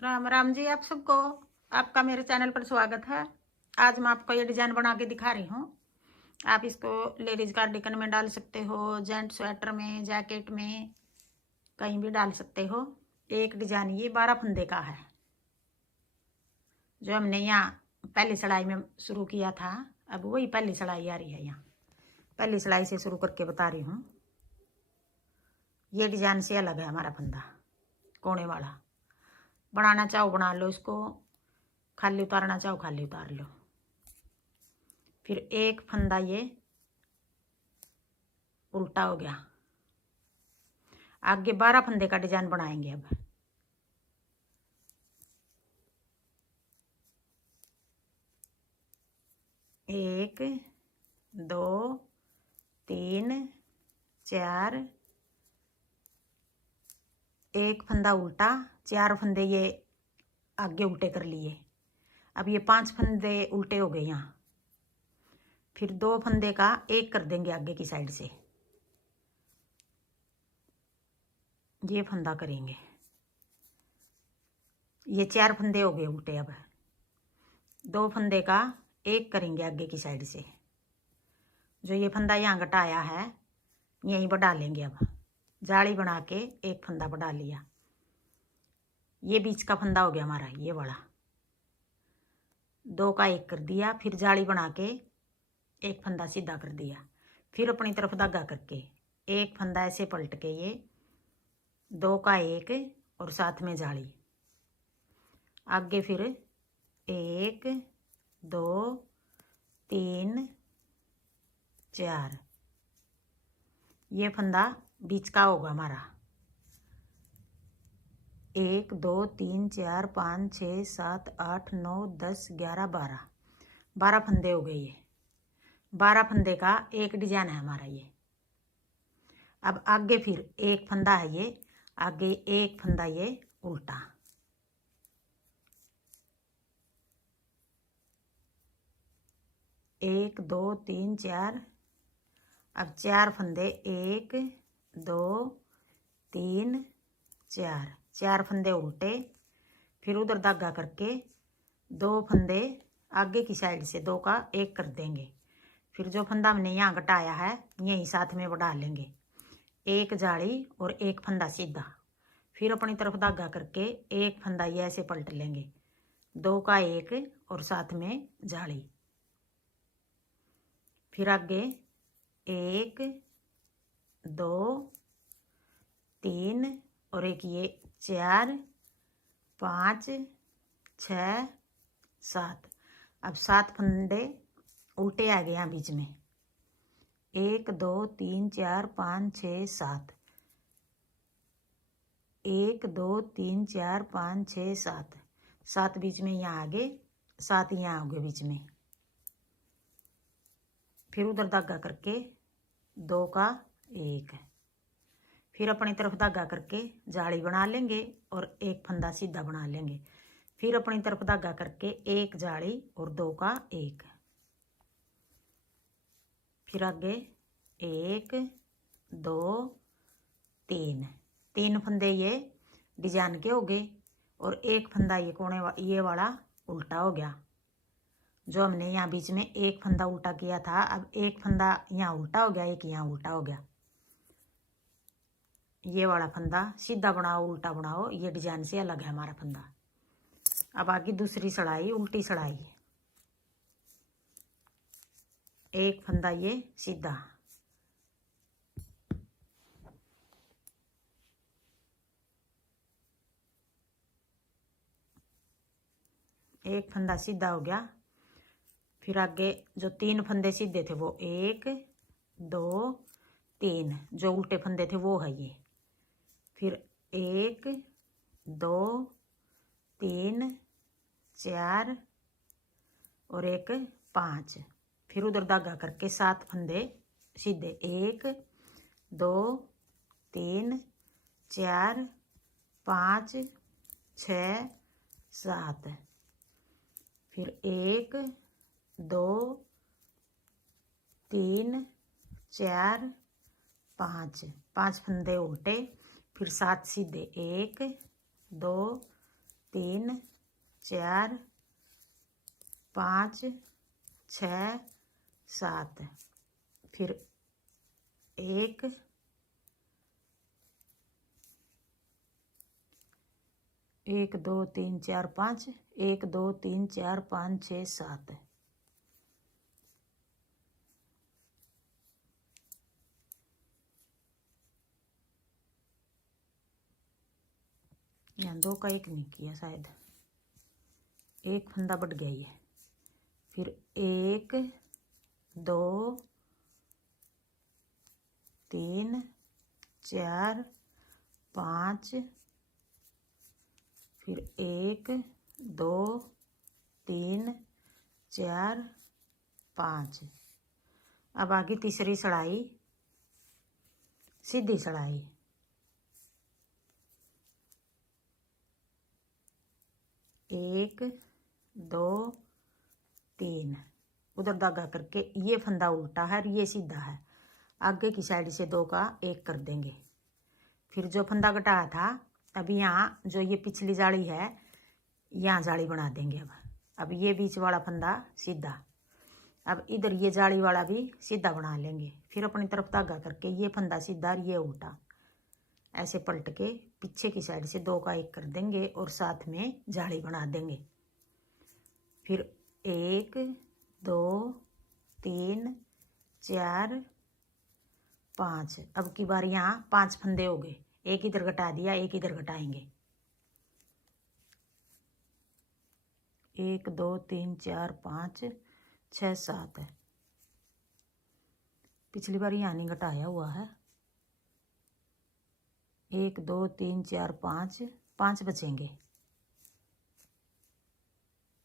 राम राम जी आप सबको। आपका मेरे चैनल पर स्वागत है। आज मैं आपको ये डिजाइन बना के दिखा रही हूँ। आप इसको लेडीज कार्डिगन में डाल सकते हो, जेंट स्वेटर में, जैकेट में, कहीं भी डाल सकते हो। एक डिजाइन ये 12 फंदे का है जो हमने यहाँ पहली सिलाई में शुरू किया था। अब वही पहली सिलाई आ रही है। यहाँ पहली सिलाई से शुरू करके बता रही हूँ। ये डिजाइन से अलग है हमारा फंदा, कोने वाला। बनाना चाहो बना लो इसको, खाली उतारना चाहो खाली उतार लो। फिर एक फंदा ये उल्टा हो गया। आगे 12 फंदे का डिजाइन बनाएंगे। अब 1 2 3 4, एक फंदा उल्टा, 4 फंदे ये आगे उल्टे कर लिए। अब ये 5 फंदे उल्टे हो गए यहाँ। फिर 2 फंदे का एक कर देंगे आगे की साइड से। ये फंदा करेंगे। ये 4 फंदे हो गए उल्टे। अब 2 फंदे का एक करेंगे आगे की साइड से। जो ये फंदा यहाँ घटाया है यहीं बढ़ा लेंगे। अब जाली बना के एक फंदा बढ़ा लिया। ये बीच का फंदा हो गया हमारा, ये वाला। 2 का एक कर दिया। फिर जाली बना के एक फंदा सीधा कर दिया। फिर अपनी तरफ धागा करके एक फंदा ऐसे पलट के ये 2 का एक और साथ में जाली। आगे फिर 1 2 3 4, ये फंदा बीच का होगा हमारा। 1 2 3 4 5 6 7 8 9 10 11 12 फंदे हो गए। ये 12 फंदे का एक डिजाइन है हमारा ये। अब आगे फिर एक फंदा है ये, आगे एक फंदा ये उल्टा। एक 2 3 4। अब 4 फंदे, 1 2 3 4, 4 फंदे उल्टे। फिर उधर धागा करके 2 फंदे आगे की साइड से 2 का एक कर देंगे। फिर जो फंदा हमने यहाँ घटाया है यहीं साथ में बढ़ा लेंगे। एक जाली और एक फंदा सीधा। फिर अपनी तरफ धागा करके एक फंदा ये ऐसे पलट लेंगे। 2 का एक और साथ में जाली। फिर आगे 1 2 3 और एक ये 4 5 6 7। अब 7 फंदे उल्टे आ गए यहाँ बीच में। 1 2 3 4 5 6 7। 1 2 3 4 5 6 7। 7 बीच में यहाँ आगे, 7 यहाँ हो गए बीच में। फिर उधर धागा करके 2 का एक। फिर अपनी तरफ धागा करके जाली बना लेंगे और एक फंदा सीधा बना लेंगे। फिर अपनी तरफ धागा करके एक जाली और 2 का एक। फिर आगे 1 2 3, 3 फंदे ये डिजाइन के हो गए और एक फंदा ये कोने ये वाला उल्टा हो गया। जो हमने यहाँ बीच में एक फंदा उल्टा किया था, अब एक फंदा यहाँ उल्टा हो गया, एक यहाँ उल्टा हो गया। ये वाला फंदा सीधा बनाओ उल्टा बनाओ, ये डिजाइन से अलग है हमारा फंदा। अब आगे दूसरी सिलाई, उल्टी सिलाई। एक फंदा ये सीधा, एक फंदा सीधा हो गया। फिर आगे जो 3 फंदे सीधे थे वो 1 2 3, जो उल्टे फंदे थे वो है ये। फिर 1 2 3 4 और एक 5। फिर उधर धागा करके 7 फंदे सीधे। 1 2 3 4 5 6 7। फिर 1 2 3 4 5, 5 फंदे उल्टे। फिर 7 सीधे। 1 2 3 4 5 6 7, फिर 1 1 2 3 4 5, 1 2 3 4 5 6 7, यहाँ 2 का 1 नहीं किया शायद, एक फंदा बढ़ गया ये। फिर 1 2 3 4 5, फिर 1 2 3 4 5। अब आगे तीसरी सड़ाई सीधी सड़ाई, 1 2 3, उधर धागा करके ये फंदा उल्टा है और ये सीधा है, आगे की साइड से 2 का 1 कर देंगे। फिर जो फंदा घटाया था अभी यहाँ जो ये पिछली जाली है यहाँ जाली बना देंगे। अब ये बीच वाला फंदा सीधा, अब इधर ये जाली वाला भी सीधा बना लेंगे। फिर अपनी तरफ धागा करके ये फंदा सीधा और ये उल्टा, ऐसे पलट के पीछे की साइड से 2 का 1 कर देंगे और साथ में जाली बना देंगे। फिर 1 2 3 4 5, अब की बार यहाँ 5 फंदे हो गए, एक इधर घटा दिया, एक इधर घटाएंगे। 1 2 3 4 5 6 7, पिछली बार यहाँ नहीं घटाया हुआ है। 1 2 3 4 5, 5 बचेंगे,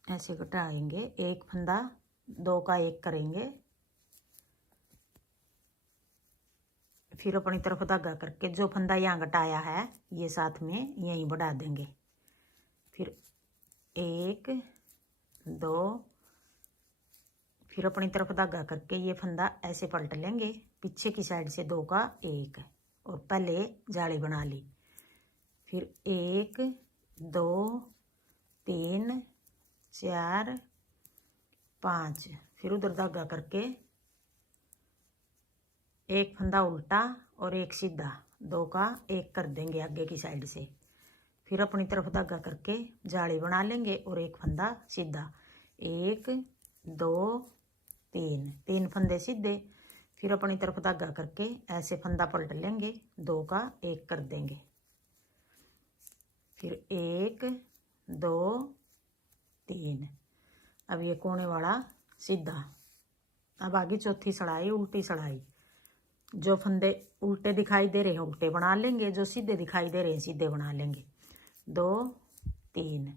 ऐसे घटाएंगे, एक फंदा 2 का 1 करेंगे। फिर अपनी तरफ धागा करके जो फंदा यहाँ घटाया है ये साथ में यहीं बढ़ा देंगे। फिर 1 2, फिर अपनी तरफ धागा करके ये फंदा ऐसे पलट लेंगे, पीछे की साइड से 2 का 1 और पहले जाली बना ली। फिर 1 2 3 4 5, फिर उधर धागा करके एक फंदा उल्टा और एक सीधा, 2 का 1 कर देंगे आगे की साइड से। फिर अपनी तरफ धागा करके जाली बना लेंगे और एक फंदा सीधा, 1 2 3, 3 फंदे सीधे। फिर अपनी तरफ धागा करके ऐसे फंदा पलट लेंगे, 2 का 1 कर देंगे। फिर 1 2 3, अब ये कोने वाला सीधा। अब आगे चौथी सड़ाई उल्टी सड़ाई, जो फंदे उल्टे दिखाई दे रहे हैं उल्टे बना लेंगे, जो सीधे दिखाई दे रहे हैं सीधे बना लेंगे। 2 3,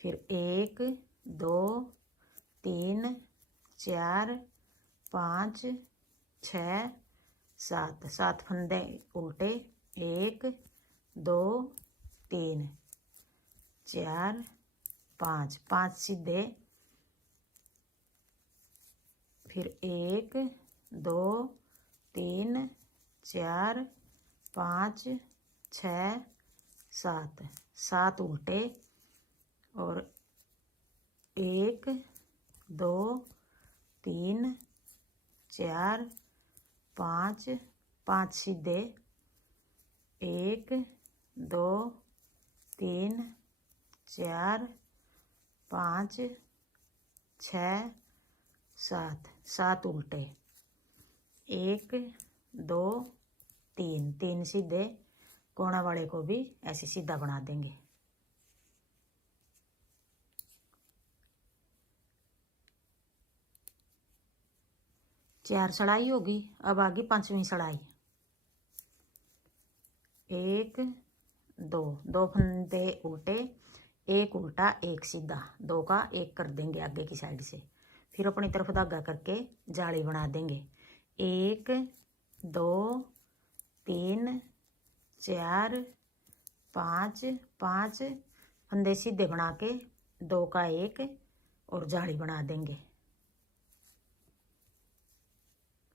फिर 1 2 3 4 5 6 7, 7 फंदे उल्टे, 1 2 3 4 5, 5 सीधे। फिर 1 2 3 4 5 6 7, 7 उल्टे और 1 2 3 4 5, 5 सीधे। 1 2 3 4 5 6 7, 7 उल्टे, 1 2 3, 3 सीधे। कोना वाले को भी ऐसे सीधा बना देंगे। चार सड़ाई होगी। अब आगे पांचवी सड़ाई, 1 2, 2 फंदे उल्टे, एक उल्टा एक सीधा, 2 का 1 कर देंगे आगे की साइड से। फिर अपनी तरफ धागा करके जाली बना देंगे। 1 2 3 4 5, 5 फंदे सीधे बना के 2 का 1 और जाली बना देंगे।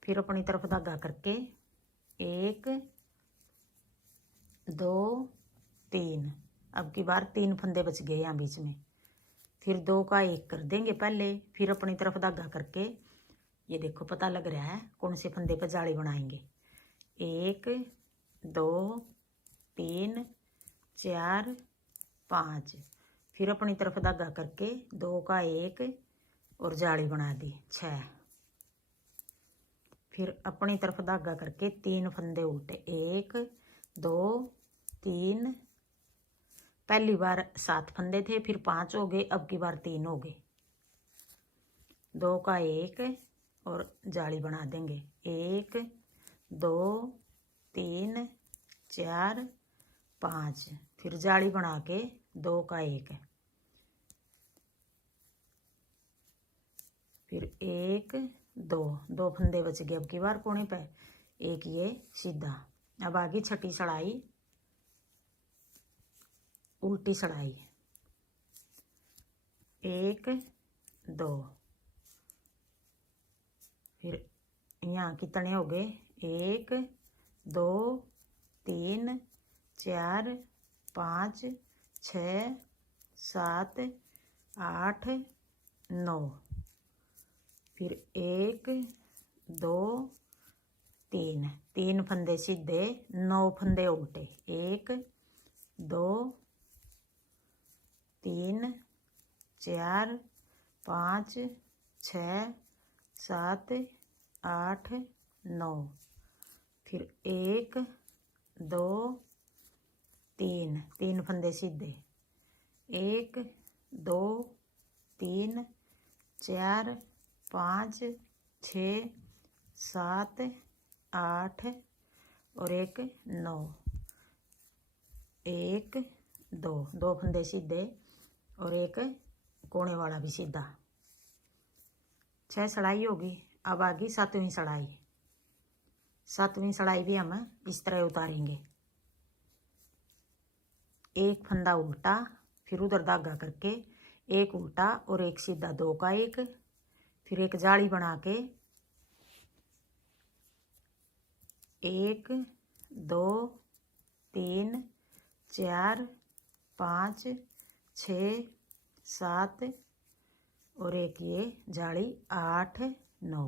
फिर अपनी तरफ धागा करके 1 2 3, अब की बार 3 फंदे बच गए यहाँ बीच में। फिर 2 का 1 कर देंगे पहले, फिर अपनी तरफ धागा करके ये देखो पता लग रहा है कौन से फंदे पर जाली बनाएंगे। 1 2 3 4 5, फिर अपनी तरफ धागा करके 2 का 1 और जाली बना दी 6, फिर अपनी तरफ धागा करके 3 फंदे उल्टे 1 2 3, पहली बार 7 फंदे थे, फिर 5 हो गए, अब की बार 3 हो गए। 2 का 1 और जाली बना देंगे 1 2 3 4 5, फिर जाली बना के 2 का 1, फिर 1 2 फंदे बच गए अब की बार कोने पे, एक ये सीधा। अब आगे छठी सड़ाई उल्टी सड़ाई 1 2, फिर यहाँ कितने हो गए 1 2 3 4 5 6 7 8 9, फिर 1 2 3 फंदे सीधे 9 फंदे उल्टे 1 2 3 4 5 6 7 8 9, फिर 1 2 3 फंदे सीधे 1 2 3 4 5 6 7 8 और 1 9, 1 2 फंदे सीधे और एक कोने वाला भी सीधा। 6 सड़ाई होगी। अब आगे 7वीं सड़ाई। 7वीं सड़ाई भी हम इस तरह उतारेंगे, एक फंदा उल्टा, फिर उधर धागा करके एक उल्टा और एक सीधा 2 का 1, फिर एक जाली बना के 1 2 3 4 5 6 7 और एक ये जाली 8 9,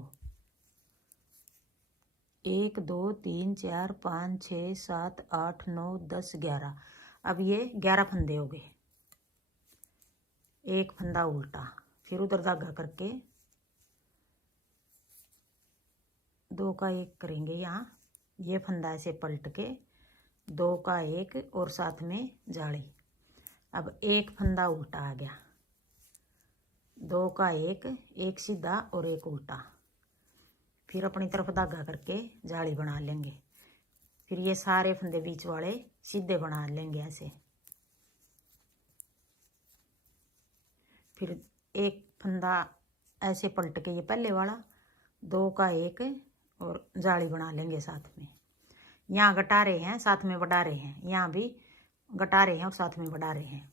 1 2 3 4 5 6 7 8 9 10 11। अब ये 11 फंदे हो गए। एक फंदा उल्टा, फिर उधर धागा करके 2 का 1 करेंगे यहाँ, ये फंदा ऐसे पलट के 2 का 1 और साथ में जाली। अब एक फंदा उल्टा आ गया, 2 का 1, एक सीधा और एक उल्टा, फिर अपनी तरफ धागा करके जाली बना लेंगे। फिर ये सारे फंदे बीच वाले सीधे बना लेंगे ऐसे। फिर एक फंदा ऐसे पलट के ये पहले वाला 2 का 1 और जाली बना लेंगे साथ में। यहाँ घटा रहे हैं साथ में बढ़ा रहे हैं, यहाँ भी घटा रहे हैं और साथ में बढ़ा रहे हैं।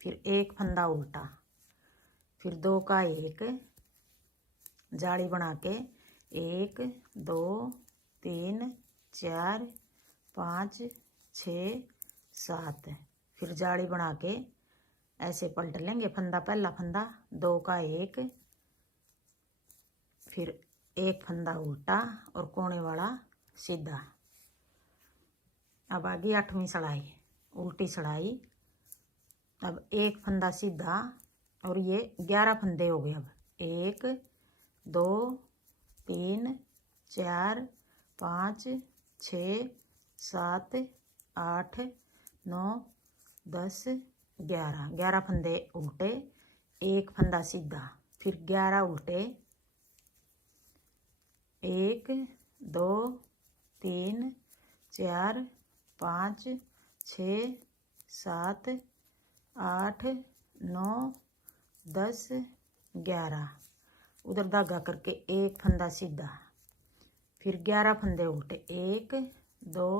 फिर एक फंदा उल्टा, फिर 2 का 1 जाली बना के 1 2 3 4 5 6 7, फिर जाली बना के ऐसे पलट लेंगे। फंदा पहला फंदा 2 का 1, फिर एक फंदा उल्टा और कोने वाला सीधा। अब आगे 8वीं सड़ाई उल्टी सड़ाई। अब एक फंदा सीधा और ये 11 फंदे हो गए। अब 1 2 3 4 5 6 7 8 9 10 11 फंदे उल्टे, एक फंदा सीधा, फिर 11 उल्टे 1 2 3 4 5 6 7 8 9 10 11, उधर धागा करके एक फंदा सीधा, फिर 11 फंदे उल्टे 1 2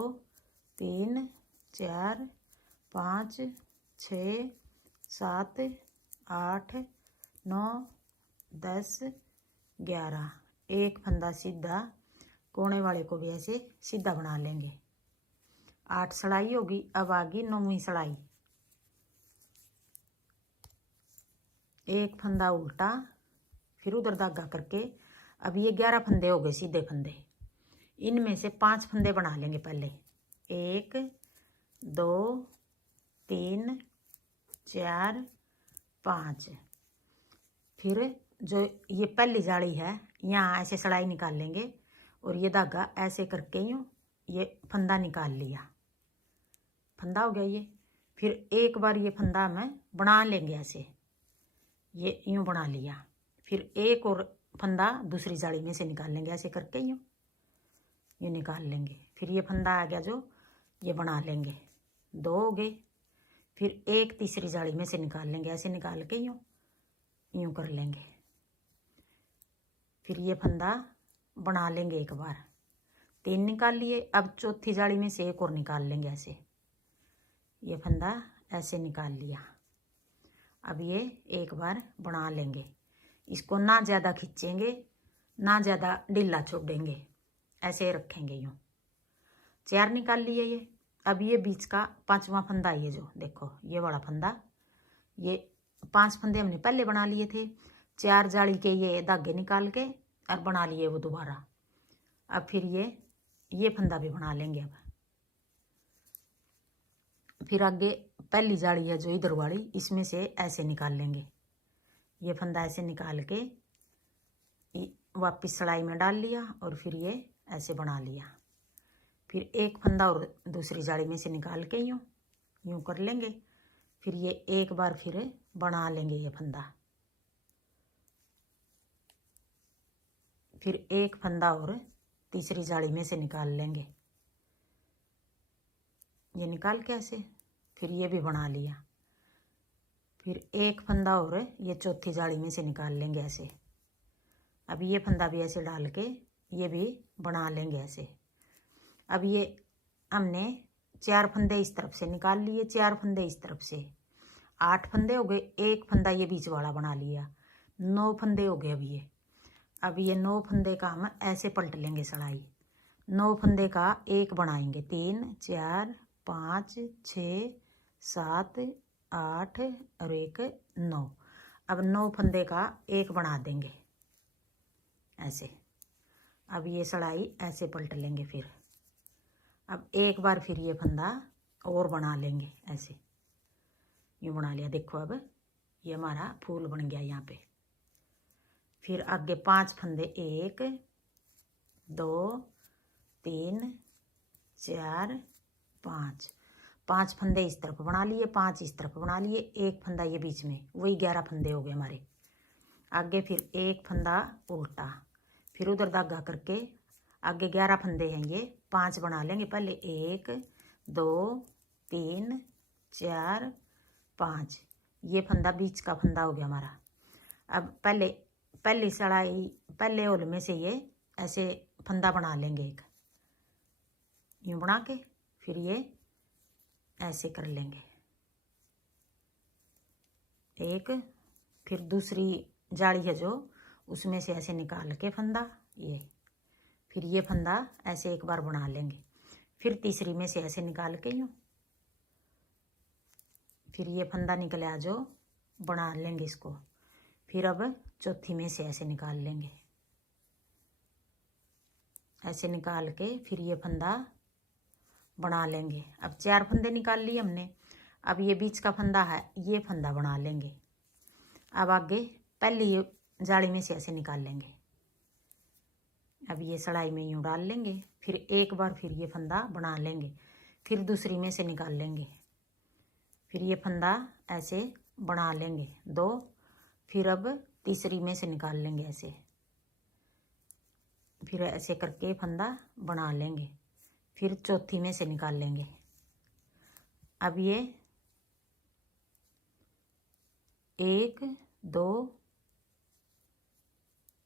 3 4 5 6 7 8 9 10 11, एक फंदा सीधा, कोने वाले को भी ऐसे सीधा बना लेंगे। 8 सड़ाई होगी। अब आगे 9वीं सड़ाई। एक फंदा उल्टा, फिर उधर धागा करके। अब ये 11 फंदे हो गए सीधे फंदे। इनमें से 5 फंदे बना लेंगे पहले। 1 2 3 4 5। फिर जो ये पहली जाली है यहाँ ऐसे सलाई निकाल लेंगे और ये धागा ऐसे करके यूँ ये फंदा निकाल लिया। फंदा हो गया ये। फिर एक बार ये फंदा हमें बना लेंगे ऐसे, ये यूँ बना लिया। फिर एक और फंदा दूसरी जाली में से निकाल लेंगे ऐसे करके यूँ ये निकाल लेंगे। फिर ये फंदा आ गया जो ये बना लेंगे, 2 हो गए। फिर एक तीसरी जाली में से निकाल लेंगे ऐसे निकाल के यूँ यूँ कर लेंगे। फिर ये फंदा बना लेंगे एक बार, 3 निकाल लिए। अब चौथी जाली में से एक और निकाल लेंगे ऐसे, ये फंदा ऐसे निकाल लिया। अब ये एक बार बना लेंगे, इसको ना ज़्यादा खींचेंगे ना ज़्यादा ढीला छोड़ेंगे, ऐसे रखेंगे यूँ। 4 निकाल लिए ये। अब ये बीच का 5वां फंदा, ये जो देखो ये वाला फंदा, ये 5 फंदे हमने पहले बना लिए थे। 4 जाली के ये धागे निकाल के और बना लिए वो दोबारा। अब फिर ये फंदा भी बना लेंगे। अब फिर आगे पहली जाली है जो इधर वाली, इसमें से ऐसे निकाल लेंगे। ये फंदा ऐसे निकाल के वापस सलाई में डाल लिया और फिर ये ऐसे बना लिया। फिर एक फंदा और दूसरी जाली में से निकाल के यूँ यूँ कर लेंगे। फिर ये एक बार फिर बना लेंगे ये फंदा। फिर एक फंदा और तीसरी जाली में से निकाल लेंगे, ये निकाल के ऐसे। फिर ये भी बना लिया। फिर एक फंदा और ये चौथी जाली में से निकाल लेंगे ऐसे। अब ये फंदा भी ऐसे डाल के ये भी बना लेंगे ऐसे। अब ये हमने 4 फंदे इस तरफ से निकाल लिए, 4 फंदे इस तरफ से, 8 फंदे हो गए। एक फंदा ये बीच वाला बना लिया, 9 फंदे हो गए। अब ये 9 फंदे का हम ऐसे पलट लेंगे सलाई। 9 फंदे का एक बनाएंगे, 3 4 5 6 7 8 और एक 9। अब 9 फंदे का एक बना देंगे ऐसे। अब ये सलाई ऐसे पलट लेंगे। फिर अब एक बार फिर ये फंदा और बना लेंगे ऐसे, यूँ बना लिया। देखो अब ये हमारा फूल बन गया यहाँ पे। फिर आगे 5 फंदे, 1 2 3 4 5। 5 फंदे इस तरफ बना लिए, 5 इस तरफ बना लिए, एक फंदा ये बीच में, वही 11 फंदे हो गए हमारे। आगे फिर एक फंदा उल्टा, फिर उधर धागा करके आगे 11 फंदे हैं, ये 5 बना लेंगे पहले। 1 2 3 4 5। ये फंदा बीच का फंदा हो गया हमारा। अब पहली सलाई पहले होल में से ये ऐसे फंदा बना लेंगे एक, यूँ बना के फिर ये ऐसे कर लेंगे एक। फिर दूसरी जाली है जो उसमें से ऐसे निकाल के फंदा ये, फिर ये फंदा ऐसे एक बार बना लेंगे। फिर तीसरी में से ऐसे निकाल के यूँ, फिर ये फंदा निकला जो बना लेंगे इसको। फिर अब चौथी में से ऐसे निकाल लेंगे, ऐसे निकाल के फिर ये फंदा बना लेंगे। अब 4 फंदे निकाल लिए हमने। अब ये बीच का फंदा है, ये फंदा बना लेंगे। अब आगे पहली जाली में से ऐसे निकाल लेंगे। अब ये सलाई में यूँ डाल लेंगे। फिर एक बार फिर ये फंदा बना लेंगे, फिर दूसरी में से निकाल लेंगे। फिर ये फंदा ऐसे बना लेंगे 2। फिर अब तीसरी में से निकाल लेंगे ऐसे, फिर ऐसे करके फंदा बना लेंगे। फिर चौथी में से निकाल लेंगे। अब ये 1 2,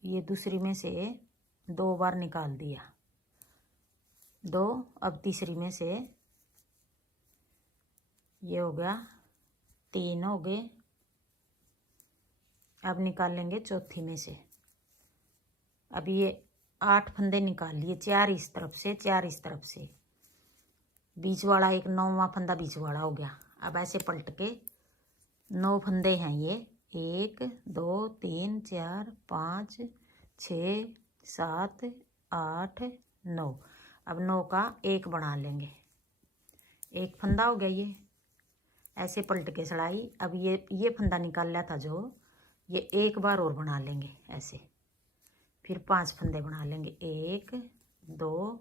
ये दूसरी में से 2 बार निकाल दिया 2। अब तीसरी में से ये हो गया 3 हो गए। अब निकाल लेंगे चौथी में से। अब ये 8 फंदे निकाल लिए, 4 इस तरफ से 4 इस तरफ से, बीच वाला एक 9वां फंदा बीच वाला हो गया। अब ऐसे पलट के 9 फंदे हैं ये 1 2 3 4 5 6 7 8 9। अब 9 का एक बना लेंगे। एक फंदा हो गया ये। ऐसे पलट के सड़ाई। अब ये फंदा निकाल लिया था जो, ये एक बार और बना लेंगे ऐसे। फिर 5 फंदे बना लेंगे। 1 2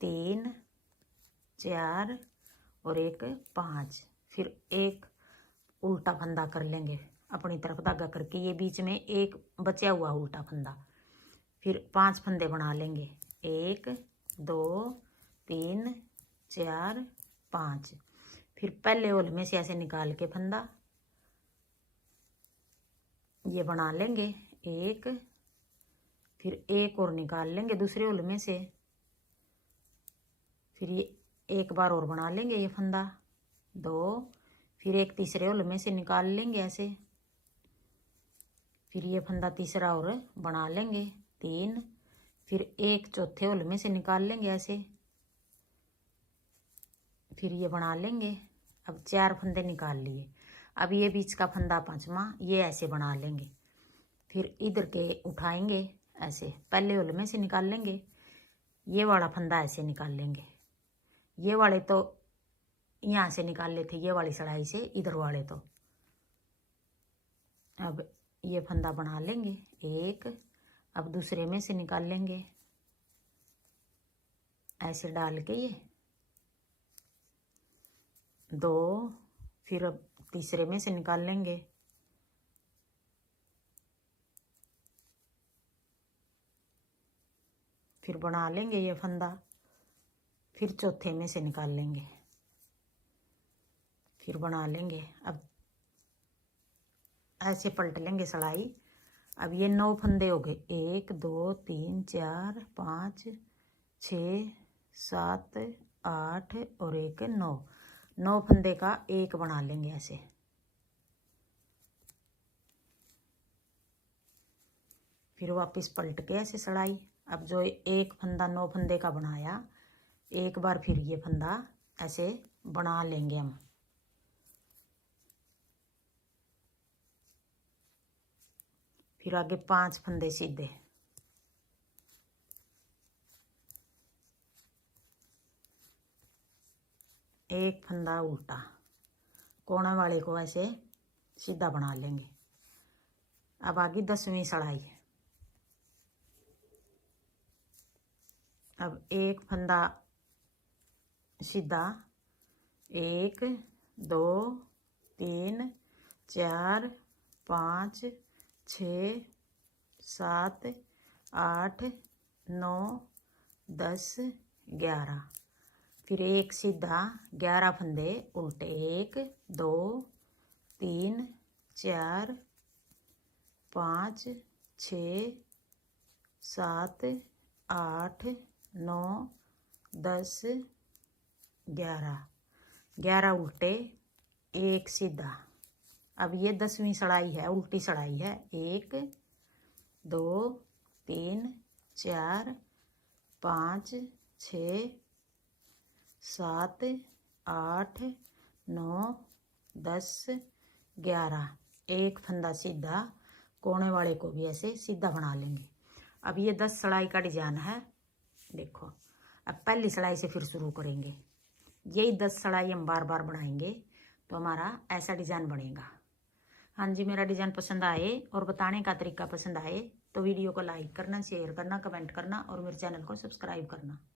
3 4 और एक 5। फिर एक उल्टा फंदा कर लेंगे अपनी तरफ धागा करके, ये बीच में एक बचा हुआ उल्टा फंदा। फिर 5 फंदे बना लेंगे। 1 2 3 4 5। फिर पहले होल में से ऐसे निकाल के फंदा ये बना लेंगे एक। फिर एक और निकाल लेंगे दूसरे होल में से। फिर ये एक बार और बना लेंगे ये फंदा 2। फिर एक तीसरे होल में से निकाल लेंगे ऐसे। फिर ये फंदा तीसरा और बना लेंगे 3। फिर एक चौथे होल में से निकाल लेंगे ऐसे। फिर ये बना लेंगे। अब 4 फंदे निकाल लिए। अब ये बीच का फंदा 5वां ये ऐसे बना लेंगे। फिर इधर के उठाएंगे ऐसे, पहले होल में से निकाल लेंगे। ये वाला फंदा ऐसे निकाल लेंगे। ये वाले तो यहाँ से निकाल लेते ये वाली सड़ाई से, इधर वाले तो। अब ये फंदा बना लेंगे एक। अब दूसरे में से निकाल लेंगे ऐसे डाल के ये 2। फिर अब तीसरे में से निकाल लेंगे। फिर बना लेंगे ये फंदा। फिर चौथे में से निकाल लेंगे। फिर बना लेंगे। अब ऐसे पलट लेंगे सड़ाई। अब ये 9 फंदे हो गए। 1 2 3 4 5 6 7 8 और एक 9। 9 फंदे का एक बना लेंगे ऐसे। फिर वापस पलट के ऐसे सड़ाई। अब जो एक फंदा 9 फंदे का बनाया, एक बार फिर ये फंदा ऐसे बना लेंगे हम। फिर आगे 5 फंदे सीधे। एक फंदा उल्टा, कोने वाले को ऐसे सीधा बना लेंगे। अब आगे 10वीं सड़ाई। अब एक फंदा सीधा। 1 2 3 4 5 6 7 8 9 10 11। फिर एक सीधा 11 फंदे उल्टे। 1 2 3 4 5 6 7 8 9 10 11। 11 उल्टे एक सीधा। अब ये 10वीं सड़ाई है, उल्टी सड़ाई है। 1 2 3 4 5 6 7 8 9 10 11। एक फंदा सीधा, कोने वाले को भी ऐसे सीधा बना लेंगे। अब ये 10 सड़ाई का डिजाइन है। देखो, अब पहली सड़ाई से फिर शुरू करेंगे। यही 10 सड़ाई हम बार बार बनाएंगे तो हमारा ऐसा डिजाइन बनेगा। हाँ जी, मेरा डिजाइन पसंद आए और बताने का तरीका पसंद आए तो वीडियो को लाइक करना, शेयर करना, कमेंट करना और मेरे चैनल को सब्सक्राइब करना।